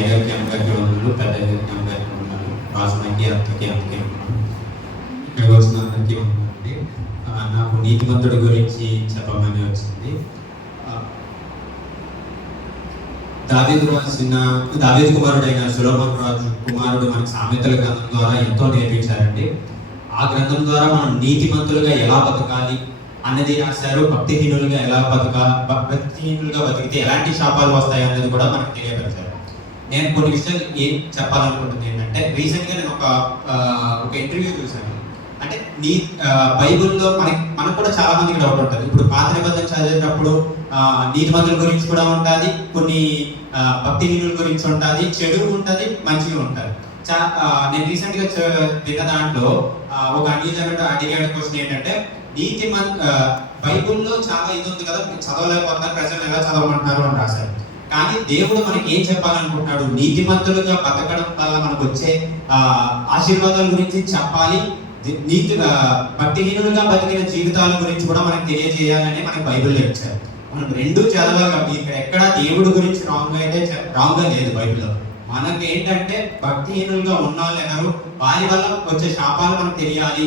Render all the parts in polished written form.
అయ్యగారికి అమ్మగారికి వందలు, పెద్ద అయ్యగారికి అమ్మగారికి వందలు, రాజుకి అత్తకి అమ్మకి ఇక్కడికి వచ్చిన అందరికీ ఉందండి. నాకు నీతిమంతుడి గురించి చెప్పమని వచ్చింది. దావీదు కుమారుడైన సొలొమోను రాజు కుమారుడు మనకి సామెతల గ్రంథం ద్వారా ఎంతో నేర్పించారండి. ఆ గ్రంథం ద్వారా మనం నీతిమంతులుగా ఎలా బతకాలి అన్నది రాశారు. భక్తిహీనులుగా భక్తిహీనులుగా బతికితే ఎలాంటి శాపాలు వస్తాయి అన్నది కూడా మనకు తెలియపరిచారు. నేను కొన్ని విషయాలు ఏం చెప్పాలనుకుంటుంది ఏంటంటే, రీసెంట్గా నేను ఒక ఇంటర్వ్యూ చూశాను. అంటే బైబుల్లో మనకు కూడా చాలా మందికి డౌట్ ఉంటుంది. ఇప్పుడు పాత నిబంధన చదివేటప్పుడు నీతిమంతుల గురించి కూడా ఉంటుంది, కొన్ని భక్తిహీనుల గురించి ఉంటుంది, చెడు ఉంటుంది, మంచిగా ఉంటుంది. నేను రీసెంట్గా విన్న దాంట్లో ఒక అన్యజనుడు అడిగాడు క్వశ్చన్ ఏంటంటే, బైబుల్లో చాలా ఇది ఉంది కదా, చదవలేకపోతున్నారు, ప్రజలు ఎలా చదవమంటున్నారు అని రాశారు. కానీ దేవుడు మనకి ఏం చెప్పాలనుకుంటున్నాడు? నీతిమంతులుగా బతకడం వల్ల మనకు వచ్చే ఆశీర్వాదాల గురించి చెప్పాలి. భక్తిహీనులుగా బతికిన జీవితాల గురించి కూడా మనకు తెలియజేయాలని మనకి బైబిల్లో ఇచ్చారు. మనం రెండు చదవాలి. ఇక్కడ ఎక్కడ దేవుడి గురించి రాంగ్గా లేదు బైబిల్లో. మనకి ఏంటంటే భక్తిహీనులుగా ఉన్నాళ్ళు ఎవరు, వారి వల్ల వచ్చే శాపాలు మనకు తెలియాలి,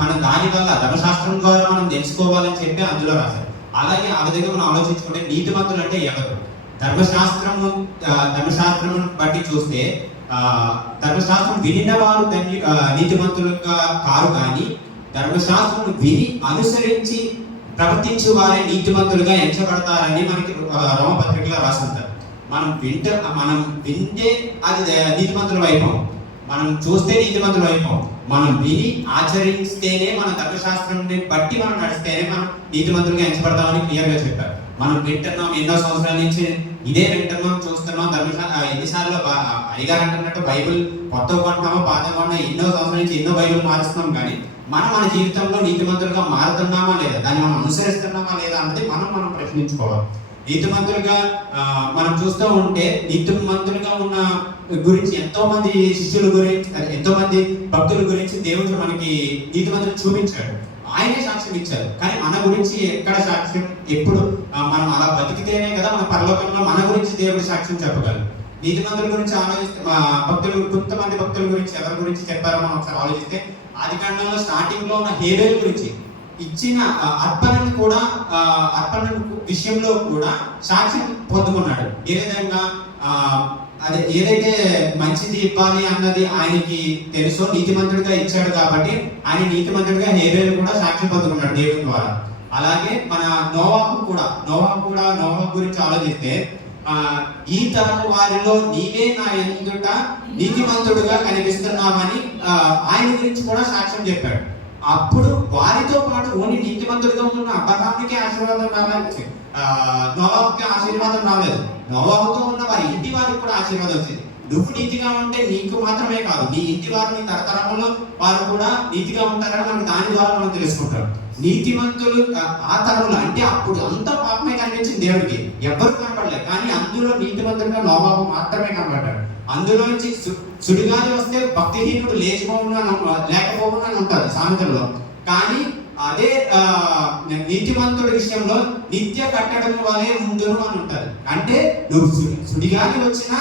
మనం దాని వల్ల ధర్మశాస్త్రం ద్వారా మనం తెలుసుకోవాలని చెప్పి అందులో రాశారు. అలాగే ఆ విధంగా మనం ఆలోచించుకుంటే నీతిమంతులు అంటే ఎవరు? ధర్మశాస్త్రం బట్టి చూస్తే ధర్మశాస్త్రం వినిన వారు నీతిమంతులుగా కారు, కానీ ధర్మశాస్త్రం విని అనుసరించి ప్రవర్తించే వారే నీతిమంతులుగా ఎంచబడతారని మనకి రోమపత్రికలో రాసుంటారు. మనం వింటే అది నీతిమంతుల వైపం, మనం చూస్తే నీతిమంతుల వైపం, మనం విని ఆచరిస్తేనే, మన ధర్మశాస్త్రాన్ని బట్టి మనం నడిస్తేనే మనం నీతిమంతులుగా ఎంచబడతామని క్లియర్గా చెప్పారు. మనం వింటున్నాం, ఎన్నో సంవత్సరాల నుంచి ఇదే వింటున్నాం, చూస్తున్నాం. ఎన్నిసార్లు అయ్యగారు అంటున్నట్టు బైబిల్ కొత్త కొంటున్నామో పాత కొంటున్నా, ఎన్నో సంవత్సరాల నుంచి ఎన్నో బైబిల్ మారుస్తున్నాం. కానీ మన జీవితంలో నీతిమంతులుగా మారుతున్నామా లేదా, దాన్ని మనం అనుసరిస్తున్నామా లేదా అన్నది మనం ప్రశ్నించుకోవాలి. నీతిమంతులుగా మనం చూస్తూ ఉంటే నీతిమంతులుగా ఉన్న గురించి ఎంతో మంది శిష్యుల గురించి, ఎంతో మంది భక్తుల గురించి దేవుడు మనకి నీతిమంతులు చూపించాడు. ఆయనే సాక్ష్యం ఇచ్చారు. కానీ మన గురించి ఎక్కడ సాక్ష్యం? ఎప్పుడు మనం అలా బతికితేనే కదా మన పరలోకంలో మన గురించి దేవుడు సాక్ష్యం చెప్పగలరు. నీతిమంతుల గురించి ఆలోచిస్తే కొంతమంది భక్తుల గురించి ఎవరి గురించి చెప్పారో మనం ఒకసారి ఆలోచిస్తే, ఆదికాండంలో స్టార్టింగ్ లో ఉన్న హేబేలు గురించి ఇచ్చిన అర్పణ విషయంలో కూడా సాక్ష్యం పొందుకున్నాడు. ఏ విధంగా ఏదైతే మంచిది ఇవ్వాలి అన్నది ఆయనకి తెలుసో నీతిమంతుడిగా ఇచ్చాడు కాబట్టి ఆయన నీతిమంతుడిగా హేబేలు కూడా సాక్ష్యం పొందుకున్నాడు దేవుని ద్వారా. అలాగే మన నోవాహు గురించి ఆలోచిస్తే, ఈ తరం వారిలో నీవే నా ఎదుట నీతిమంతుడుగా కనిపిస్తున్నామని ఆయన గురించి కూడా సాక్ష్యం చెప్పాడు. అప్పుడు వారితో పాటు ఓన్లీ నీతిమంతుడిగా ఉన్న అబ్రహాముకి ఆశీర్వాదం రాలేదు, నోవాహుకి ఆశీర్వాదం రాలేదు. నోవాహుతో ఉన్న వారి ఇంటి వారికి కూడా ఆశీర్వాదం వచ్చింది. నువ్వు నీతిగా ఉంటే నీకు మాత్రమే కాదు, నీ ఇంటి వారు, నీ తరతరంలో వారు కూడా నీతిగా ఉంటారని మనకి దాని ద్వారా మనం తెలుసుకుంటాం. నీతిమంతులు ఆ తరంలో అంటే అప్పుడు అంత పాపమే కనిపించింది దేవుడికి, ఎవ్వరు కనపడలేదు. కానీ అందులో నీతిమంతుడిగా నోవాహు మాత్రమే కనపడ్డాడు. అందులోంచి సుడిగాలి వస్తే భక్తిహీనుడు లేకపోవడం అని ఉంటుంది సామెతల్లో. కానీ అదే నీతిమంతుడి విషయంలో నిత్య కట్టడం వలె ఉండును అని ఉంటుంది. అంటే నువ్వు సుడిగాలి వచ్చినా,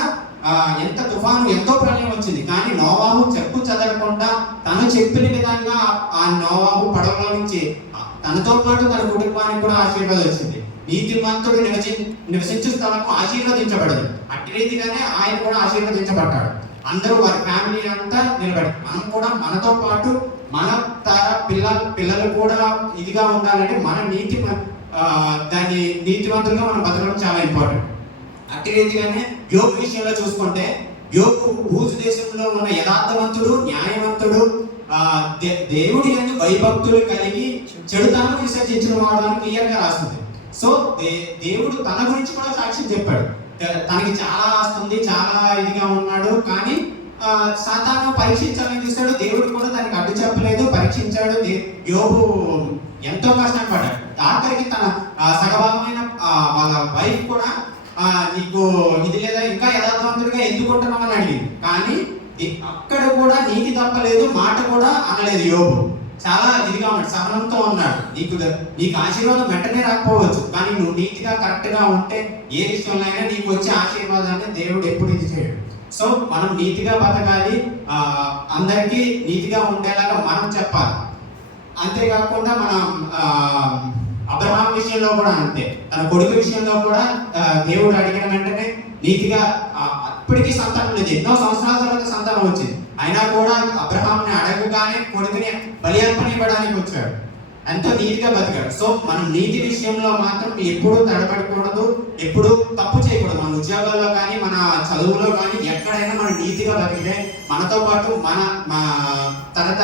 ఎంత తుఫాను, ఎంతో ప్రళయం వచ్చింది, కానీ నోవాహు చెప్పు చదవకుండా తను చెప్పిన విధంగా ఆ నోవాహు పడవలో నుంచి తనతో పాటు తన కుటుంబానికి కూడా ఆశీర్వాదం వచ్చింది. నీతిమంతుడు నివసించే స్థలము ఆశీర్వదించబడదు. అట్టి రీతిగానే ఆయన కూడా ఆశీర్వదించబడ్డాడు. అందరూ వారి ఫ్యామిలీ అంతా నిలబడి, మనం కూడా మనతో పాటు మన పిల్లలు కూడా ఇదిగా ఉండాలంటే మన దాన్ని నీతిమంతులుగా మనం బతకడం చాలా ఇంపార్టెంట్. అట్టి రీతిగానే యోగు విషయంలో చూసుకుంటే, యోగు భూజు దేశంలో ఉన్న యథార్థవంతుడు, న్యాయవంతుడు, దేవుడి యందు భయభక్తులు కలిగి చెడుతనం విసర్జించిన వాడు అని క్లియర్గా రాస్తుంది. సో దేవుడు తన గురించి కూడా సాక్ష్యం చెప్పాడు. తనకి చాలా ఆస్తుంది, చాలా ఇదిగా ఉన్నాడు, కానీ సాతాను పరీక్షించాలని చూస్తాడు. దేవుడు కూడా దానికి అడ్డు చెప్పలేదు, పరీక్షించాడు. యోబు ఎంతో కష్టపడ్డాడు. ఆఖరికి తన సగభాగమైన వాళ్ళ వైఫ్ కూడా నీకు ఇది లేదా, ఇంకా యథార్థవంతుడిగా ఎందుకుంటున్నావు అని అడిగింది. కానీ అక్కడ కూడా నీతి తప్పలేదు, మాట కూడా అనలేదు యోబు. చాలా ఇదిగా ఉన్నాడు, సహనంతో ఉన్నాడు. నీకు ఆశీర్వాదం వెంటనే రాకపోవచ్చు, కానీ నువ్వు నీతిగా కరెక్ట్ గా ఉంటే ఏ విషయంలో అయినా నీకు వచ్చే ఆశీర్వాదాన్ని దేవుడు ఎప్పుడు ఇది చేయడు. సో మనం నీతిగా బతకాలి, అందరికీ నీతిగా ఉండేలాగా మనం చెప్పాలి. అంతేకాకుండా మనం అబ్రహాం విషయంలో కూడా అంతే, తన కొడుకు విషయంలో కూడా దేవుడు అడిగిన వెంటనే నీతిగా, అప్పటికీ సంతానం లేదు, ఎన్నో సంవత్సరాల తర్వాత సంతానం వచ్చింది, అయినా కూడా అబ్రహాంని అడగగానే కొడుకుని బలి అర్పణ ఇవ్వడానికి వచ్చాడు, ఎంతో నీతిగా బతికాడు. సో మనం నీతి విషయంలో మాత్రం ఎప్పుడూ తడబడకూడదు, ఎప్పుడూ తప్పు చేయకూడదు. మన ఉద్యోగాల్లో కానీ మన చదువులో కానీ ఎక్కడైనా మనం నీతిగా బతికితే మనతో పాటు మన తరతర